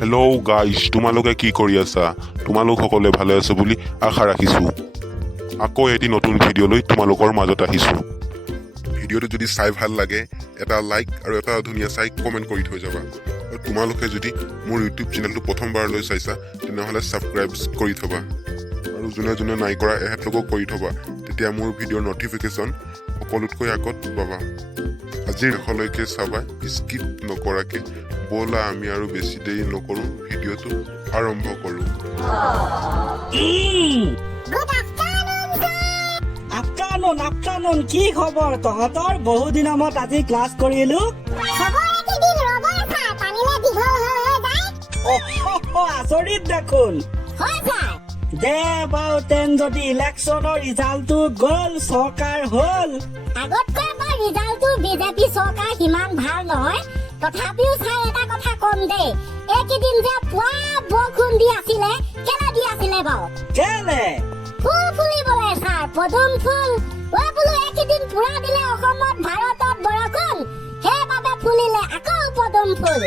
Hello' guys, তোমালোকে কি কৰি আছা? তোমালোক সকলোৱে ভালে আছে বুলি আশা ৰাখিছোঁ। আকৌ এটি নতুন ভিডিঅ' লৈ তোমালোকৰ মাজত আহিছোঁ। ভিডিঅ'টো যদি চাই ভাল লাগে এটা লাইক আৰু এটা ধুনীয়া চাই কমেণ্ট কৰি থৈ যাবা। আৰু তোমালোকে যদি মোৰ ইউটিউব চেনেলটো প্ৰথমবাৰলৈ চাইছা তেনেহ'লে ছাবস্ক্ৰাইব কৰি থবা। আৰু যোনে যোনে নাই কৰা এহেঁতলোকক কৰি থবা, তেতিয়া মোৰ ভিডিঅ'ৰ নটিফিকেশ্যন সকলোতকৈ আগত পাবা। আজিৰ শেষলৈকে চাবা, স্কিপ নকৰাকৈ। ব'লা আমি আৰু বেছি দেৰি নকৰোঁ, ভিডিঅ'টো আৰম্ভ কৰোঁ। আফটাৰনুন কি খবৰ তহঁতৰ? বহুত দিনৰ মূৰত আজি ক্লাছ কৰিলো। আচৰিত দেখোন। দে বাৰু তেন, যদি ইলেকশ্যনৰ ৰিজাল্টটো গ'ল, চৰকাৰ হ'ল। আগতকৈ মই ৰিজাল্টটো বিজেপি চৰকাৰ সিমান ভাল নহয়, তথাপিও চাই এটা কথা কম দেই, এইকেইদিন যে পুৱা বৰষুণ দি আছিলে, কেলে দি আছিলে বাৰু? কেলে? ফুল ফুলিবলৈ ছাৰ, পদুম ফুল। বোলো এইকেইদিন পুৰা দিলে অসমত, ভাৰতত বৰষুণ, সেইবাবে ফুলিলে আকৌ পদুম ফুল।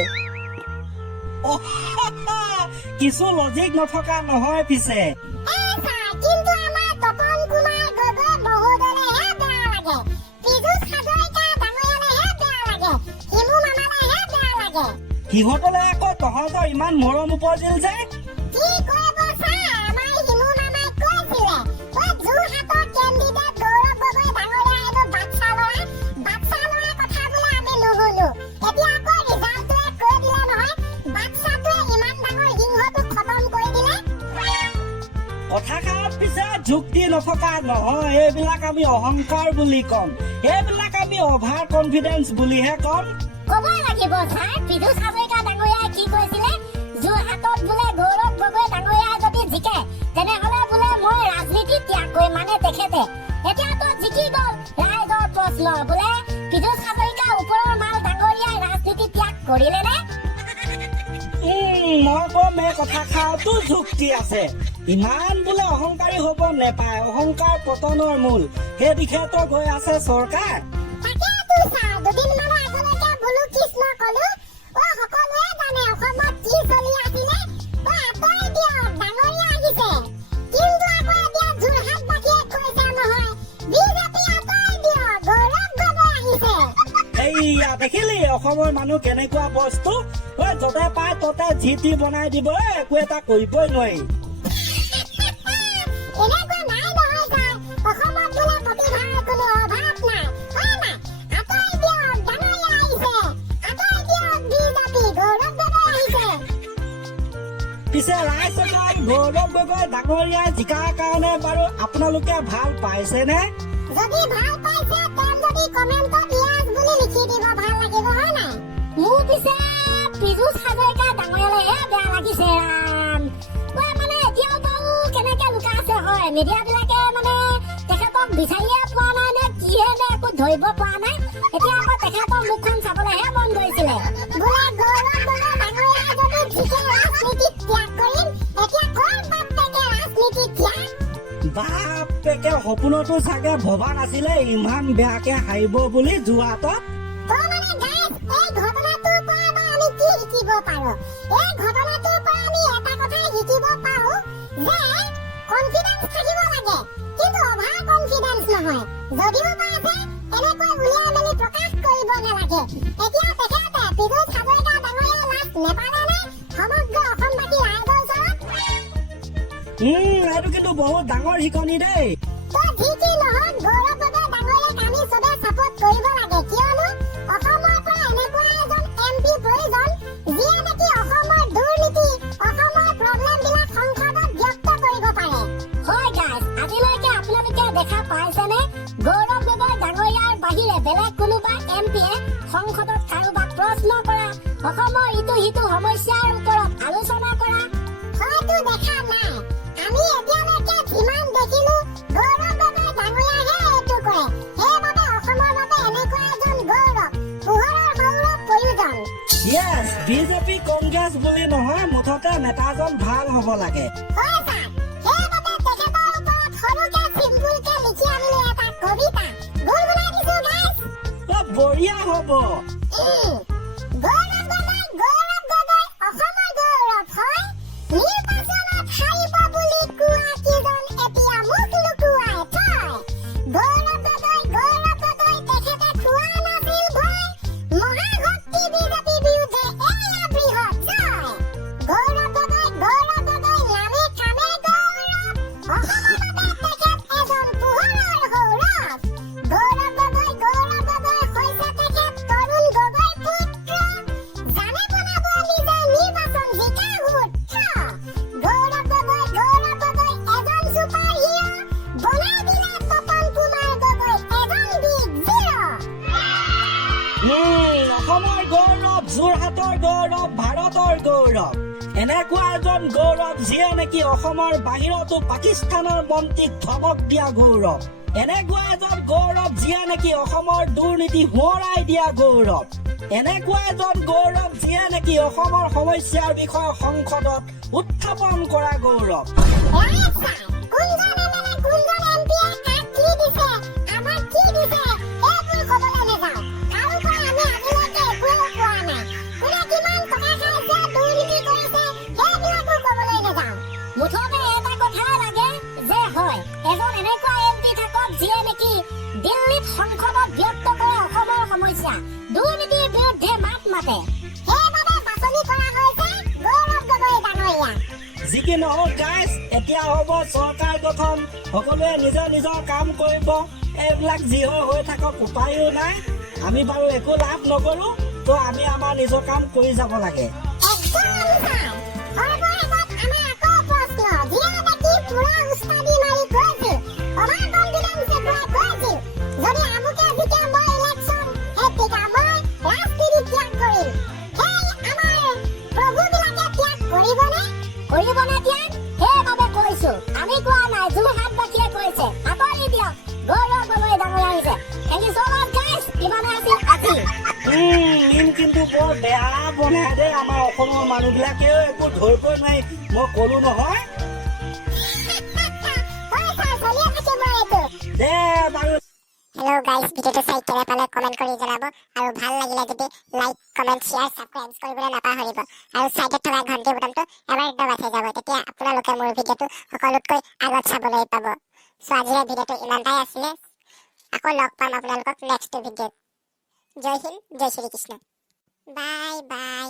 কিছু লজিক নথকা নহয় পিছে। কিন্তু আমাৰ তপন কুমাৰ গগৈ মহোদয়লেহে বেয়া লাগে, পীযুষ হাজৰিকা ডাঙৰীয়ালেহে বেয়া লাগে, হিমু মামালেহে বেয়া লাগে। সিহঁতলৈ আকৌ তহঁতৰ ইমান মৰম উপজিল যে? কি কৰিব ছাৰ, আমাৰ হিমু মামাই কৈছিলে, যোৰহাটৰ কেণ্ডিডেট গৌৰৱ গগৈ ডাঙৰীয়া হেনো বাচ্চা ল'ৰা কথা বোলে আমি নুশুনো। এতিয়া আকৌ ৰিজাল্টটোৱে কৈ দিলে নহয়, বাচ্চাটোৱে ইমান ডাঙৰ সিংহটোক খতম কৰি দিলে। কথাষাৰত পিছে যুক্তি নথকা নহয়, এইবিলাক আমি অহংকাৰ বুলি ক'ম, এইবিলাক আমি অভাৰ কনফিডেন্স বুলিহে ক'ম। ক'বই লাগিব ছাৰ, পীযুষ হাজৰিকা ডাঙৰীয়াই কি কৈছিলে, যোৰহাটত বোলে গৌৰৱ গগৈ ডাঙৰীয়া যদি জিকে তেনেহ'লে বোলে মই ৰাজনীতি ত্যাগ কৰিম, মানে তেখেতে। এতিয়াতো জিকি গ'ল, ৰাইজৰ প্ৰশ্ন বোলে পীযুষ হাজৰিকা ওপৰৰ মাল ডাঙৰীয়াই ৰাজনীতি ত্যাগ কৰিলে নে? মই ক'ম এই কথাষাৰতো যুক্তি আছে। ইমান বোলে অহংকাৰী হ'ব নেপায়, অহংকাৰ পতনৰ মূল, সেই দিশেতো গৈ আছে চৰকাৰ। তাকেতো ছাৰ, দুদিনমানৰ আগলৈকে বোলো কৃষ্ণ ক'লো, সকলোৱে জানে অসমত কি চলি আছিলে, আঁতৰাই দিয়ক ডাঙৰীয়া আহিছে। কিন্তু আকৌ এতিয়া যোৰহাটবাসীয়ে কৈছে নহয়, বিজেপি আঁতৰাই দিয়ক, গৌৰৱ গগৈ আহিছে। এইয়া দেখিলি অসমৰ মানুহ কেনেকুৱা বস্তু, য'তে পায় ততে যি টি বনাই দিব, একো এটা কৰিবই নোৱাৰি। এনেকুৱা নাই নহয় ছাৰ, অসমত বোলে প্ৰতিভাৰ কোনো অভাৱ নাই। আঁতৰাই দিয়ক, ডাঙৰীয়া আহিছে, আঁতৰাই দিয়ক বিজেপি, গৌৰৱ গগৈ আহিছে। পিছে ৰাইজসকল, গৌৰৱ গগৈ ডাঙৰীয়া জিকাৰ কাৰণে বাৰু আপোনালোকে ভাল পাইছেনে? যদি ভাল পাইছে তেন যদি কমেণ্টত ইয়েছ বুলি লিখি দিব, ভাল লাগিব হয় নাই? মোৰ পিছে পীযুষ হাজৰিকা ডাঙৰীয়ালেহে বেয়া লাগিছে ৰাম। মানে এতিয়াও বাৰু কেনেকে লুকাই আছে হয়, মিডিয়াবিলাকে মানে তেখেতক বিচাৰিয়ে পোৱা নাই নে কিহে নে একো ধৰিব পৰা নাই। এতিয়া আকৌ তেখেতৰ মুখখন চাবলৈহে মন গৈছিলে, বোলে গৌৰৱ গগৈ ডাঙৰীয়াই যদি জিকে ৰাজনীতি ত্যাগ কৰিম, এতিয়া ক'ৰ বাপেকে ৰাজনীতি ত্যাগ? বাপেকে সপোনতো চাগে ভবা নাছিলে ইমান বেয়াকে হাৰিব বুলি যোৰহাটত। এই ঘটনাটোৰ পৰা আমি কি শিকিব পাৰো? এই ঘটনাটোৰ পৰা আমি এটা কথাই শিকিব পাৰো যে কনফিডেন্স থাকিব লাগে, কিন্তু অভাৰ কনফিডেন্স নহয়। যদিও পাইছে এনেকৈ উলিয়াই মেলি প্ৰকাশ কৰিব নালাগে। এতিয়া তেখেতে পীযুষ হাজৰিকা ডাঙৰীয়াই লাজ নেপালে নে সমগ্ৰ অসমবাসী ৰাইজৰ ওচৰত? এইটো কিন্তু বহুত ডাঙৰ শিকনি দেই। যি কি নহওক, গৌৰৱ গগৈ ডাঙৰীয়াক আমি চবে ছাপোৰ্ট কৰিব লাগে, কিয়নো অসমৰ পৰা এনেকুৱা এজন MP প্ৰয়োজন যিয়ে নেকি অসমৰ দুৰ্নীতি, অসমৰ প্ৰব্লেমবিলাক সংসদত ব্যক্ত কৰিব পাৰে। হয় গাইজ, আজিলৈকে আপোনালোকে দেখা পাইছেনে গৌৰৱ গগৈ ডাঙৰীয়াৰ বাহিৰে বেলেগ কোনোবা MPয়ে সংসদত কাৰোবাক প্ৰশ্ন কৰা, অসমৰ ইটো সিটো সমস্যাৰ ওপৰত আলোচনা কৰা? হয়তো দেখা নাই। আমি এতিয়ালৈকে যিমান দেখিলো, গৌৰৱ গগৈ ডাঙৰীয়াহে এইটো কৰে। সেইবাবে অসমৰ বাবে এনেকুৱা এজন গৌৰৱ, পোহৰৰ সৌৰভ প্ৰয়োজন। য়েছ, বিজেপি কংগ্ৰেছ বুলি নহয়, মুঠতে নেতাজন ভাল হ'ব লাগে। হয় ছাৰ, সেইবাবে তেখেতৰ ওপৰত সৰুকে চিম্পুলকে লিখি আনিলো এটা কবিতা, গুণগুণাই দিছো গাইজ। বঢ়িয়া হ'ব। গৌৰৱ গগৈ, অসমৰ গৌৰৱ। এনেকুৱা এজন গৌৰৱ যিয়ে নেকি অসমৰ বাহিৰতো পাকিস্তানৰ মন্ত্ৰীক ধমক দিয়া গৌৰৱ। এনেকুৱা এজন গৌৰৱ যিয়ে নেকি অসমৰ দুৰ্নীতি সোঁৱৰাই দিয়া গৌৰৱ। এনেকুৱা এজন গৌৰৱ যিয়ে নেকি অসমৰ সমস্যাৰ বিষয়ে সংসদত উত্থাপন কৰা গৌৰৱ। মুঠতে এটা কথা লাগে যে হয় এজন এনেকুৱা এমপি থাকক যিয়ে নেকি দিল্লীত সংসদত ব্যক্ত কৰে অসমৰ সমস্যা, দুৰ্নীতিৰ বিৰুদ্ধে মাত মাতে। সেইবাবে বাছনি কৰা হৈছে গৌৰৱ গগৈ ডাঙৰীয়া। যি কি নহওক গাইজ, এতিয়া হ'ব চৰকাৰ গঠন, সকলোৱে নিজৰ নিজৰ কাম কৰিব। এইবিলাক যি হয় হৈ থাকক, উপায়ো নাই। আমি বাৰু একো লাভ নকৰো, তো আমি আমাৰ নিজৰ কাম কৰি যাব লাগে। আমি কোৱা নাই, যোৰহাটবাসীয়ে কৈছে। আঁতৰি দিয়ক, গৌৰৱ গগৈ ডাঙৰীয়া হৈছে। Thank you so much guys, ইমানে আছিল আজি। মীন কিন্তু বৰ বেয়া বনাই দেই আমাৰ অসমৰ মানুহবিলাকেও একো ধৰিবই নোৱাৰি, মই ক'লো নহয়। দে বাৰু। হেল্ল' গাইজ, ভিডিঅ'টো চাই কেনে পালে কমেণ্ট কৰি জনাব, আৰু ভাল লাগিলে যদি লাইক, কমেণ্ট, শ্বেয়াৰ, ছাবস্ক্ৰাইব কৰিবলৈ নাপাহৰিব, আৰু ছাইডত থকা ঘণ্টি বুটামটো এবাৰ দবাই যাব, তেতিয়া আপোনালোকে মোৰ ভিডিঅ'টো সকলোতকৈ আগত চাবলৈ পাব। চ' আজিৰে ভিডিঅ'টো ইমানটাই আছিলে। আকৌ লগ পাম আপোনালোকক নেক্সট ভিডিঅ'ত। জয় হিন্দ, জয় শ্ৰী কৃষ্ণ, বাই বাই।